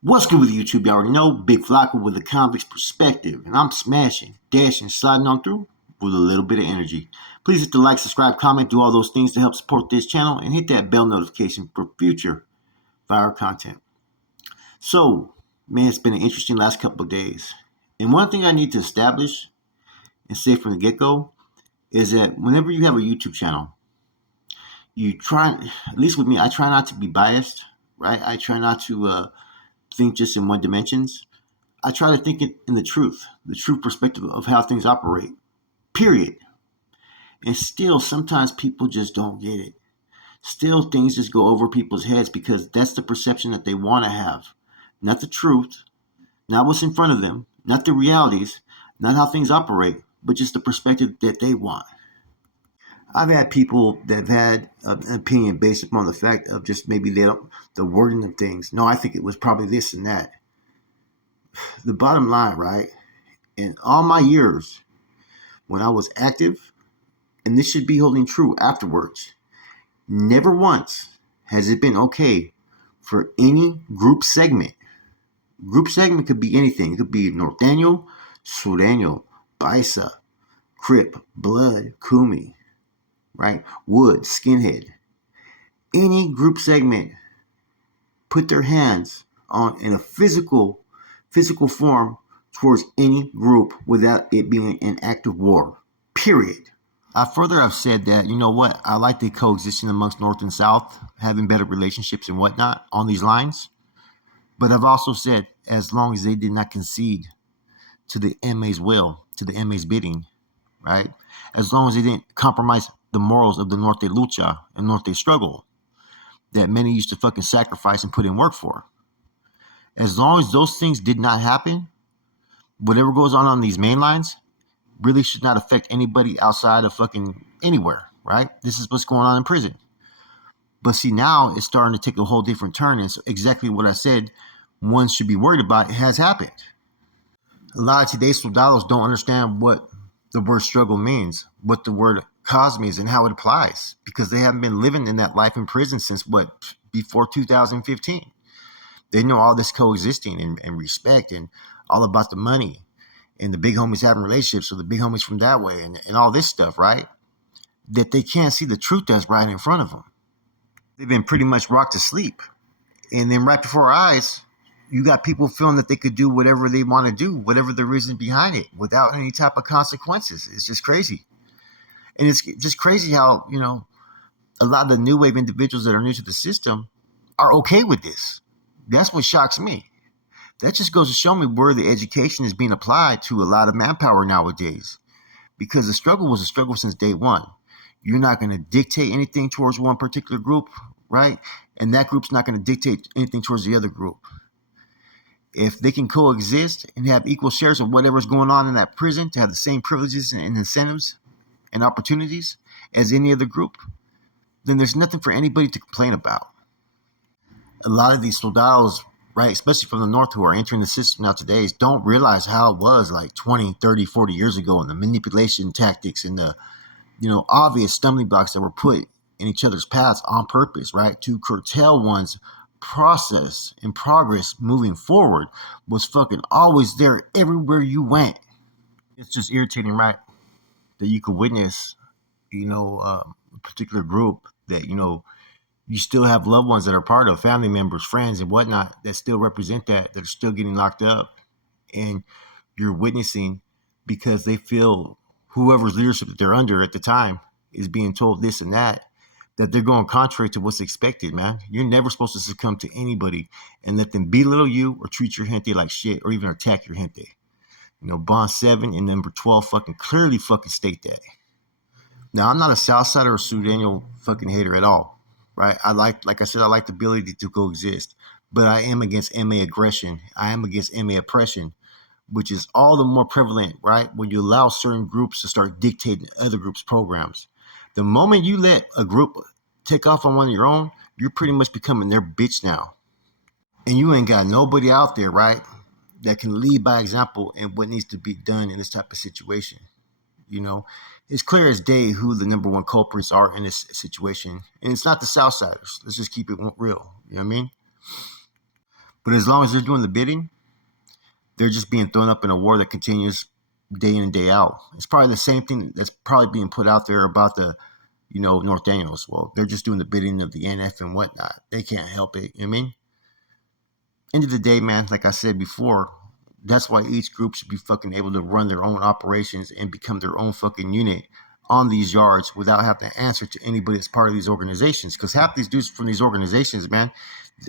What's good with YouTube? You already know, Big Flocka with a convict's perspective, and I'm smashing, dashing, sliding on through with a little bit of energy. Please hit the like, subscribe, comment, do all those things to help support this channel, and hit that bell notification for future fire content. So, man, it's been an interesting last couple of days. And one thing I need to establish and say from the get-go is that whenever you have a YouTube channel, you try, at least with me, I try not to be biased, right? I try not to think just in one dimensions. I try to think it in the true perspective of how things operate, period. And still, sometimes people just don't get it. Still, things just go over people's heads because that's the perception that they want to have. Not the truth, not what's in front of them, not the realities, not how things operate, but just the perspective that they want. I've had people that have had an opinion based upon the fact of just maybe they don't, the wording of things. No, I think it was probably this and that. The bottom line, right? In all my years, when I was active, and this should be holding true afterwards, never once has it been okay for any group segment could be anything. It could be Norteño, Sureño, Paisa, Crip, Blood, Kumi, right? Wood, Skinhead. Any group segment put their hands on in a physical form towards any group without it being an act of war. Period. I further have said that, you know what, I like the coexisting amongst North and South, having better relationships and whatnot on these lines. But I've also said, as long as they did not concede to the MA's will, to the MA's bidding, right? As long as they didn't compromise the morals of the Norte Lucha and Norte Struggle that many used to fucking sacrifice and put in work for. As long as those things did not happen, whatever goes on these main lines really should not affect anybody outside of fucking anywhere, right? This is what's going on in prison. But see, now it's starting to take a whole different turn. And so exactly what I said one should be worried about, it has happened. A lot of today's soldados don't understand what the word struggle means, what the word cause means, and how it applies, because they haven't been living in that life in prison since what, before 2015. They know all this coexisting and respect and all about the money and the big homies having relationships with the big homies from that way and all this stuff, right? That they can't see the truth that's right in front of them. They've been pretty much rocked to sleep. And then right before our eyes, you got people feeling that they could do whatever they want to do, whatever the reason behind it, without any type of consequences. It's just crazy. And it's just crazy how, a lot of the new wave individuals that are new to the system are okay with this. That's what shocks me. That just goes to show me where the education is being applied to a lot of manpower nowadays. Because the struggle was a struggle since day one. You're not going to dictate anything towards one particular group, right? And that group's not going to dictate anything towards the other group. If they can coexist and have equal shares of whatever's going on in that prison, to have the same privileges and incentives and opportunities as any other group, then there's nothing for anybody to complain about. A lot of these soldados, right, especially from the north who are entering the system now today, don't realize how it was like 20, 30, 40 years ago, and the manipulation tactics and the, obvious stumbling blocks that were put in each other's paths on purpose, right, to curtail one's process and progress moving forward was fucking always there everywhere you went. It's just irritating, right, that you could witness, a particular group that, you still have loved ones that are part of, family members, friends, and whatnot, that still represent that are still getting locked up. And you're witnessing because they feel whoever's leadership that they're under at the time is being told this and that they're going contrary to what's expected, man. You're never supposed to succumb to anybody and let them belittle you or treat your gente like shit or even attack your gente. Bond 7 and number 12 fucking clearly fucking state that. Now, I'm not a Southsider or Sureño fucking hater at all, right? Like I said, I like the ability to coexist, but I am against MA aggression. I am against MA oppression, which is all the more prevalent, right, when you allow certain groups to start dictating other groups' programs. The moment you let a group take off on one of your own, you're pretty much becoming their bitch now. And you ain't got nobody out there, right, that can lead by example in what needs to be done in this type of situation. It's clear as day who the number one culprits are in this situation. And it's not the Southsiders. Let's just keep it real. You know what I mean? But as long as they're doing the bidding, they're just being thrown up in a war that continues day in and day out. It's probably the same thing that's probably being put out there about the, North Daniels. Well, they're just doing the bidding of the NF and whatnot. They can't help it. You know what I mean? End of the day, man, like I said before, that's why each group should be fucking able to run their own operations and become their own fucking unit on these yards without having to answer to anybody that's part of these organizations. Because half these dudes from these organizations, man,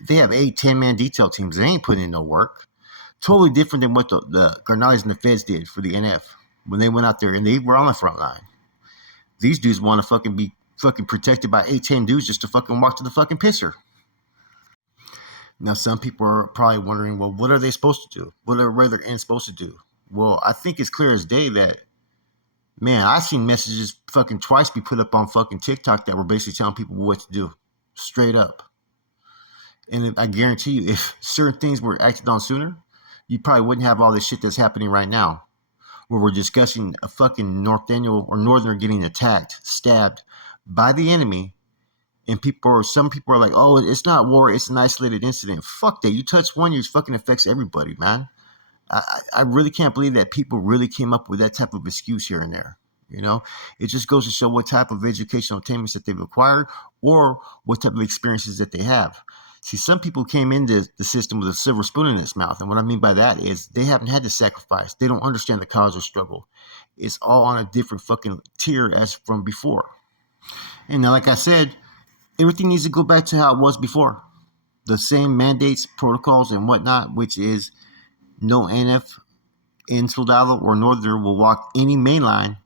they have 8, 10 man detail teams. They ain't putting in no work. Totally different than what the Garnales and the Feds did for the NF when they went out there and they were on the front line. These dudes want to fucking be fucking protected by 8, 10 dudes just to fucking walk to the fucking pisser. Now, some people are probably wondering, well, what are they supposed to do? What are their ends supposed to do? Well, I think it's clear as day that, man, I've seen messages fucking twice be put up on fucking TikTok that were basically telling people what to do, straight up. And I guarantee you, if certain things were acted on sooner, you probably wouldn't have all this shit that's happening right now, where we're discussing a fucking North Daniel or Northerner getting attacked, stabbed by the enemy. And some people are like, oh, it's not war, it's an isolated incident. Fuck that. You touch one, it fucking affects everybody, man. I really can't believe that people really came up with that type of excuse here and there. It just goes to show what type of educational attainments that they've acquired or what type of experiences that they have. See, some people came into the system with a silver spoon in its mouth. And what I mean by that is they haven't had to sacrifice. They don't understand the cause or struggle. It's all on a different fucking tier as from before. And now, like I said, everything needs to go back to how it was before. The same mandates, protocols, and whatnot, which is no NF in Soldado or Northerner will walk any main line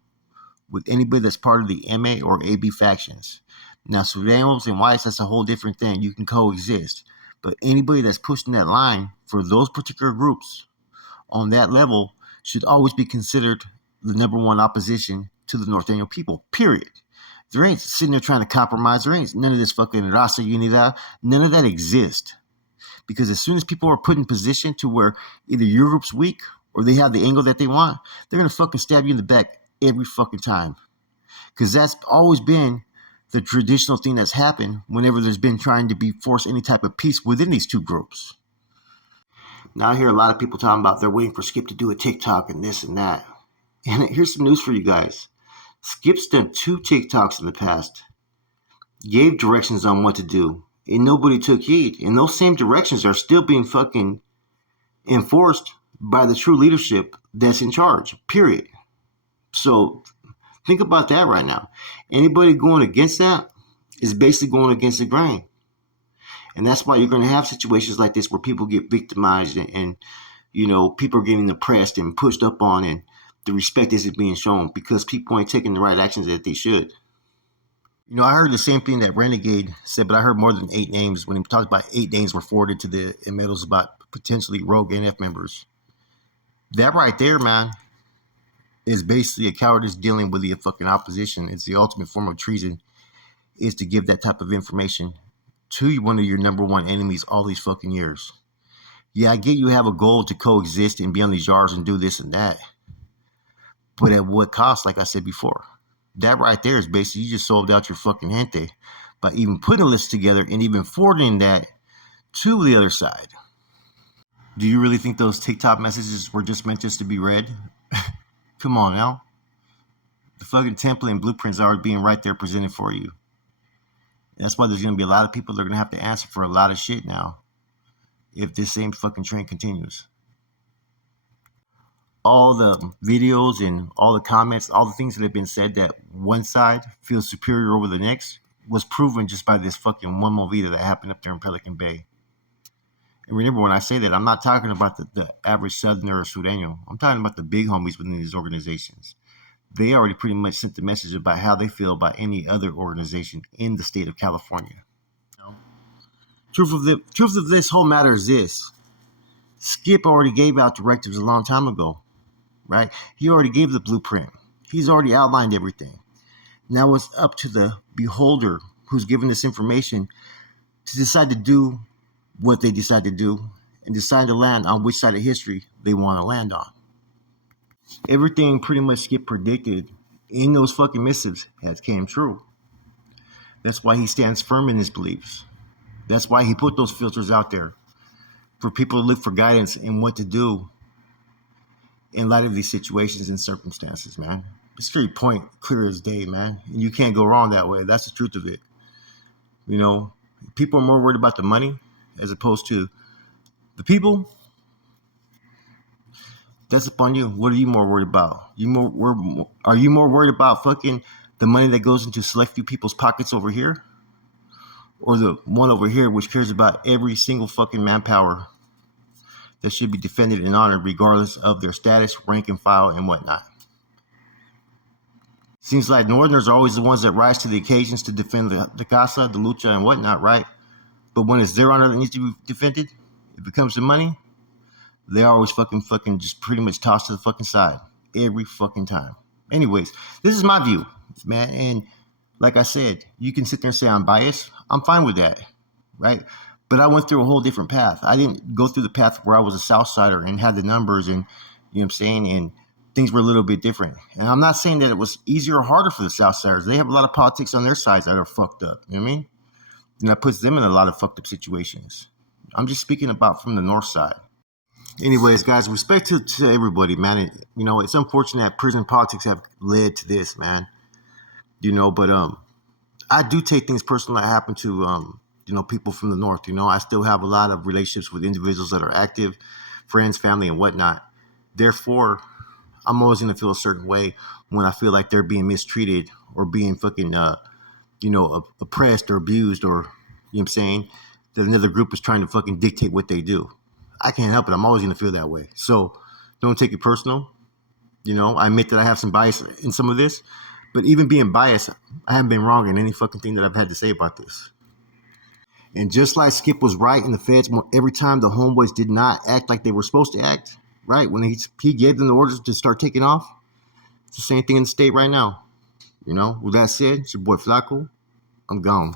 with anybody that's part of the MA or AB factions. Now, Sudanos and Whites, that's a whole different thing. You can coexist. But anybody that's pushing that line for those particular groups on that level should always be considered the number one opposition to the North Daniel people, period. There ain't sitting there trying to compromise. There ain't none of this fucking raza unidad. None of that exists. Because as soon as people are put in position to where either your group's weak or they have the angle that they want, they're going to fucking stab you in the back every fucking time. Because that's always been the traditional thing that's happened whenever there's been trying to be forced any type of peace within these two groups. Now I hear a lot of people talking about they're waiting for Skip to do a TikTok and this and that. And here's some news for you guys. Skip's done 2 TikToks in the past, gave directions on what to do, and nobody took heed. And those same directions are still being fucking enforced by the true leadership that's in charge, period. So think about that right now. Anybody going against that is basically going against the grain. And that's why you're going to have situations like this where people get victimized and people are getting oppressed and pushed up on, and the respect isn't being shown because people ain't taking the right actions that they should. I heard the same thing that Renegade said, but I heard more than 8 names when he talked about 8 names were forwarded to the emails about potentially rogue NF members. That right there, man, is basically a cowardice dealing with the fucking opposition. It's the ultimate form of treason, is to give that type of information to one of your number one enemies all these fucking years. Yeah, I get you have a goal to coexist and be on these yards and do this and that. But at what cost, like I said before? That right there is basically you just sold out your fucking gente by even putting a list together and even forwarding that to the other side. Do you really think those TikTok messages were just meant just to be read? Come on now. The fucking template and blueprints are being right there presented for you. That's why there's going to be a lot of people that are going to have to answer for a lot of shit now if this same fucking trend continues. All the videos and all the comments, all the things that have been said that one side feels superior over the next was proven just by this fucking one movida that happened up there in Pelican Bay. And remember, when I say that, I'm not talking about the average Southerner or Sureño. I'm talking about the big homies within these organizations. They already pretty much sent the message about how they feel about any other organization in the state of California. Truth of this whole matter is this. Skip already gave out directives a long time ago, right? He already gave the blueprint. He's already outlined everything. Now it's up to the beholder who's given this information to decide to do what they decide to do and decide to land on which side of history they want to land on. Everything pretty much Skip predicted in those fucking missives has came true. That's why he stands firm in his beliefs. That's why he put those filters out there for people to look for guidance in what to do in light of these situations and circumstances, man. It's straight point, clear as day, man. And you can't go wrong that way. That's the truth of it. You know, people are more worried about the money as opposed to the people. That's upon you. What are you more worried about? Are you more worried about fucking the money that goes into select few people's pockets over here, or the one over here which cares about every single fucking manpower that should be defended and honored regardless of their status, rank and file, and whatnot? Seems like Northerners are always the ones that rise to the occasions to defend the casa, the lucha, and whatnot, right? But when it's their honor that needs to be defended, if it comes to money, they always fucking just pretty much tossed to the fucking side every fucking time. Anyways, this is my view, man. And like I said, you can sit there and say I'm biased. I'm fine with that, right? But I went through a whole different path. I didn't go through the path where I was a Southsider and had the numbers and, you know what I'm saying, and things were a little bit different. And I'm not saying that it was easier or harder for the Southsiders. They have a lot of politics on their sides that are fucked up. You know what I mean? And that puts them in a lot of fucked up situations. I'm just speaking about from the North side. Anyways, guys, respect to everybody, man. You know, it's unfortunate that prison politics have led to this, man. You know, but I do take things personal that happen to you know, people from the North. You know, I still have a lot of relationships with individuals that are active, friends, family, and whatnot. Therefore, I'm always gonna feel a certain way when I feel like they're being mistreated or being fucking you know, oppressed or abused, or, you know what I'm saying, that another group is trying to fucking dictate what they do. I can't help it. I'm always going to feel that way. So don't take it personal. You know, I admit that I have some bias in some of this, but even being biased, I haven't been wrong in any fucking thing that I've had to say about this. And just like Skip was right in the feds, every time the homeboys did not act like they were supposed to act, right? When he gave them the orders to start taking off, it's the same thing in the state right now. You know, with that said, it's your boy Flaco. I'm gone.